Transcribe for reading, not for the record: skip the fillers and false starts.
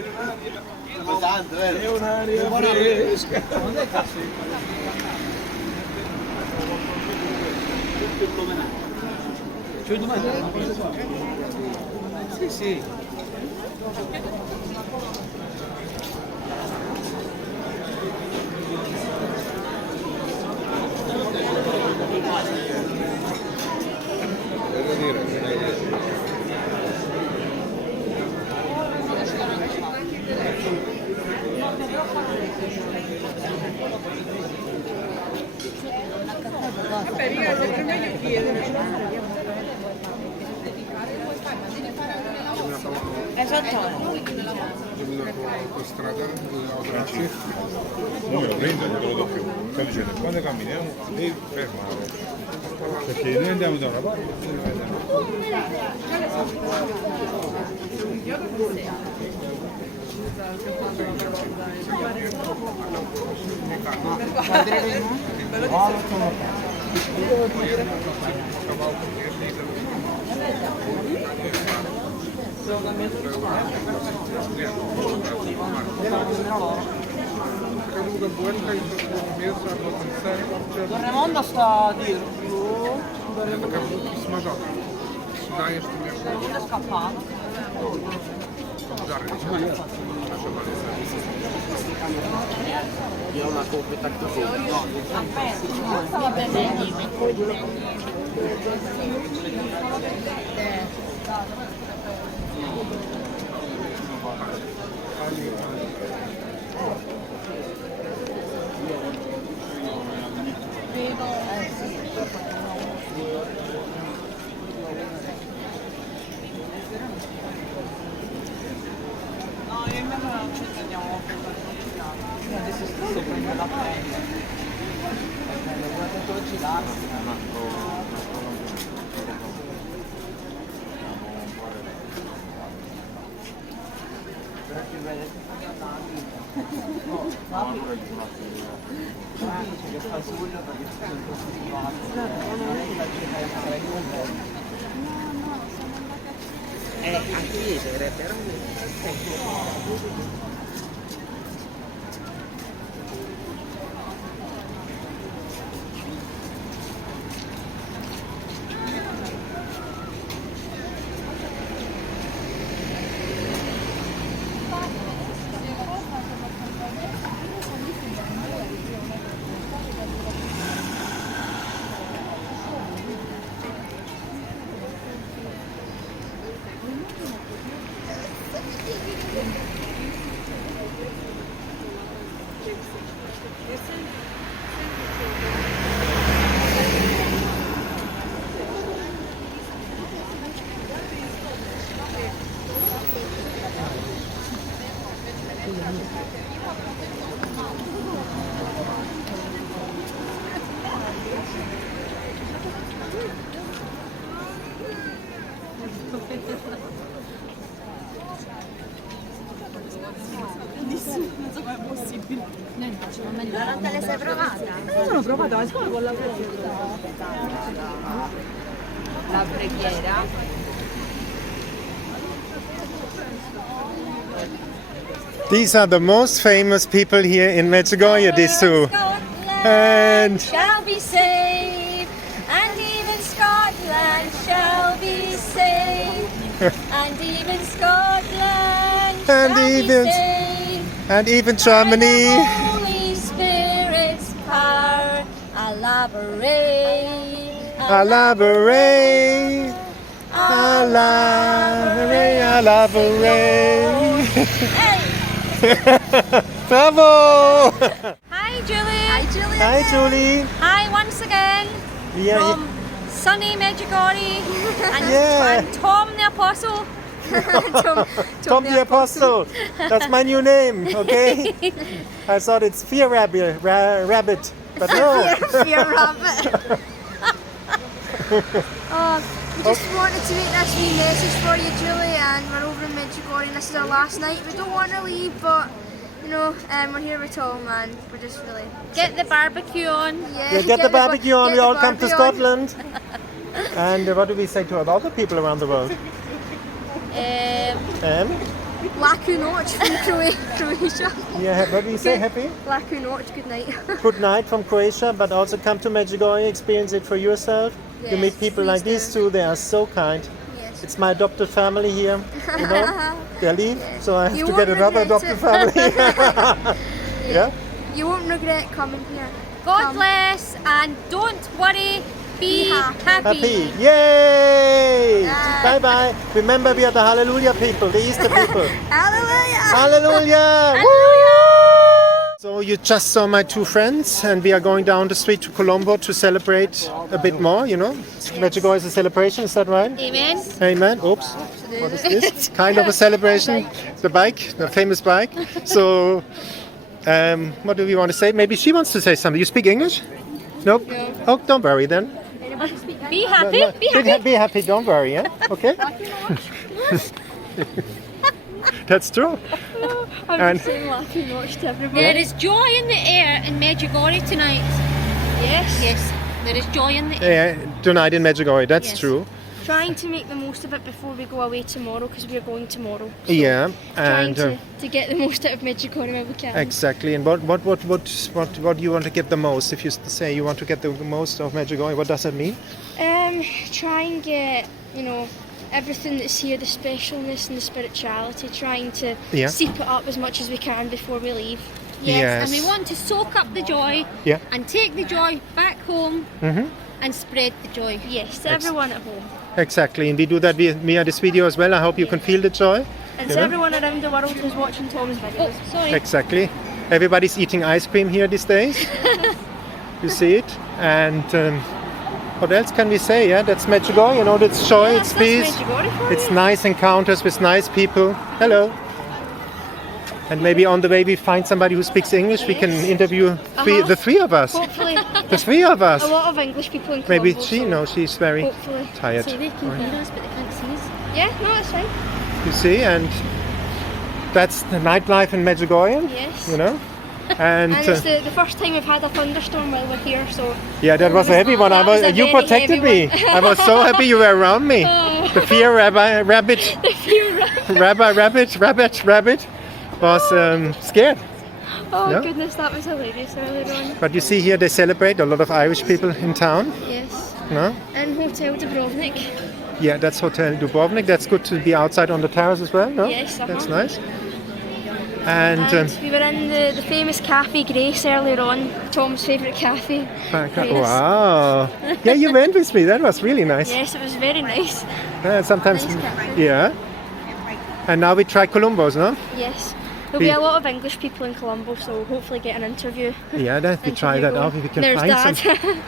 È un'aria fresca. C'è domanda? Sì, sì. Esattamente. Strada Non me lo prendo, non te lo do più. Sto dicendo, quando camminiamo devi fermare. Perché noi andiamo da una parte e noi andiamo Don Raimondo sta dietro. Raimondo è scappato. Io ho una coppia No, io e mia mamma non ci andiamo per la adesso stesso prendo la prenda. Guardate oggi là. Anche io però Non so come è possibile. Noi facciamo meglio. Non te le sei provata? Io sono provata la scuola con la preghiera. La preghiera? These are the most famous people here in Medjugorje, these two. And Shall be saved, and even Scotland shall be saved, and even Scotland And shall even- be saved. and even By Germany. the Holy Spirit's power, elaborate, Elaborate, elaborate, elaborate. Hey! Bravo! Hi, Julie. Hi, Julie. Hi, Julie. Hi, once again Yeah, from sunny Medjugorje and, Yeah. and Tom the Apostle. Tom the Apostle. That's my new name, okay? I thought it's Fear Rabbit, but no. Fear rabbit. We just wanted to make this wee message for you, Julie, and we're over in Medjugorje and this is our last night. We don't want to leave, but you know, we're here with Tom and we're just really Get the barbecue on. Yeah, get the barbecue on, get we the all come to barbie on. Scotland. And what do we say to other people around the world? Um, Laku Noć from Croatia. Yeah, what do you say? Happy? Laku Noć, good night. Good night from Croatia, but also come to Medjugorje, experience it for yourself. You Yes, meet people like please these do. two, they are so kind. Yes. It's my adopted family here, you know. They leave, so I have You to get won't another regret adopted it. family. Yeah? You won't regret coming here. God Come. bless and don't worry. Be happy. Happy. Yay! Bye. Bye bye. Remember, we are the Hallelujah people, the Easter people. Hallelujah! Hallelujah! Woo! So you just saw my two friends, and we are going down the street to Colombo to celebrate a bit more, you know. Medjugorje is a celebration, is that right? Amen. Amen. Oops. What is this? Kind of a celebration. The bike, the famous bike. So, what do we want to say? Maybe she wants to say something. You speak English? Nope. No. Oh, don't worry then. Be happy. No, Be happy. Be happy. Don't worry. Yeah. Okay. That's true. I'm And- just saying Laku Noć to everybody. There is joy in the air in Medjugorje tonight. Yes. Yes, there is joy in the air. Tonight in Medjugorje. That's Yes. true. Trying to make the most of it before we go away tomorrow because we're going tomorrow. Yeah. Trying And to get the most out of Medjugorje when we can. exactly. And what do you want to get the most? If you say you want to get the most of Medjugorje, what does that mean? Try and get, everything that's here, the specialness and the spirituality, trying to Yeah. seep it up as much as we can before we leave. Yes, and we Yes. want to soak up the joy Yeah. and take the joy back home Mm-hmm. and spread the joy. Yes, to everyone at home. Exactly. And we do that via this video as well. I hope you can feel the joy. And You to know? everyone around the world who's watching Tom's videos. Oh, sorry. Exactly. Everybody's eating ice cream here these days. You see it. And what else can we say? Yeah, that's Medjugorje. You know, that's joy, it's That's peace. Medjugorje for It's you. nice encounters with nice people. Hello. And maybe on the way we find somebody who speaks English. We can interview the three of us. Hopefully, The three of us. a lot of English people in Maybe Colombo, she so knows she's very hopefully. tired. So they can hear us, but they can't see us. Yeah, no, that's fine. You see, and that's the nightlife in Medjugorje. Yes. You know. And And it's the first time we've had a thunderstorm while we're here, so yeah, that was a heavy one. That was a You very protected heavy me. one. I was so happy you were around me. The fear rabbit was scared. oh Yeah. goodness, that was hilarious earlier on. But you see here they celebrate a lot of Irish people in town. Yes. No? And Hotel Dubrovnik. Yeah, that's Hotel Dubrovnik. That's good to be outside on the terrace as well. No? Yes, That's uh-huh. nice. And And we were in the famous Cafe Grace earlier on, Tom's favourite cafe. Grace. wow. Yeah, you went with me. That was really nice. Yes, it was very nice. Sometimes, Nice cafe. yeah. And now we try Columbus, no? Yes. There'll be a lot of English people in Colombo, so we'll hopefully get an interview. Yeah, that we try that out if we can There's find Dad. some.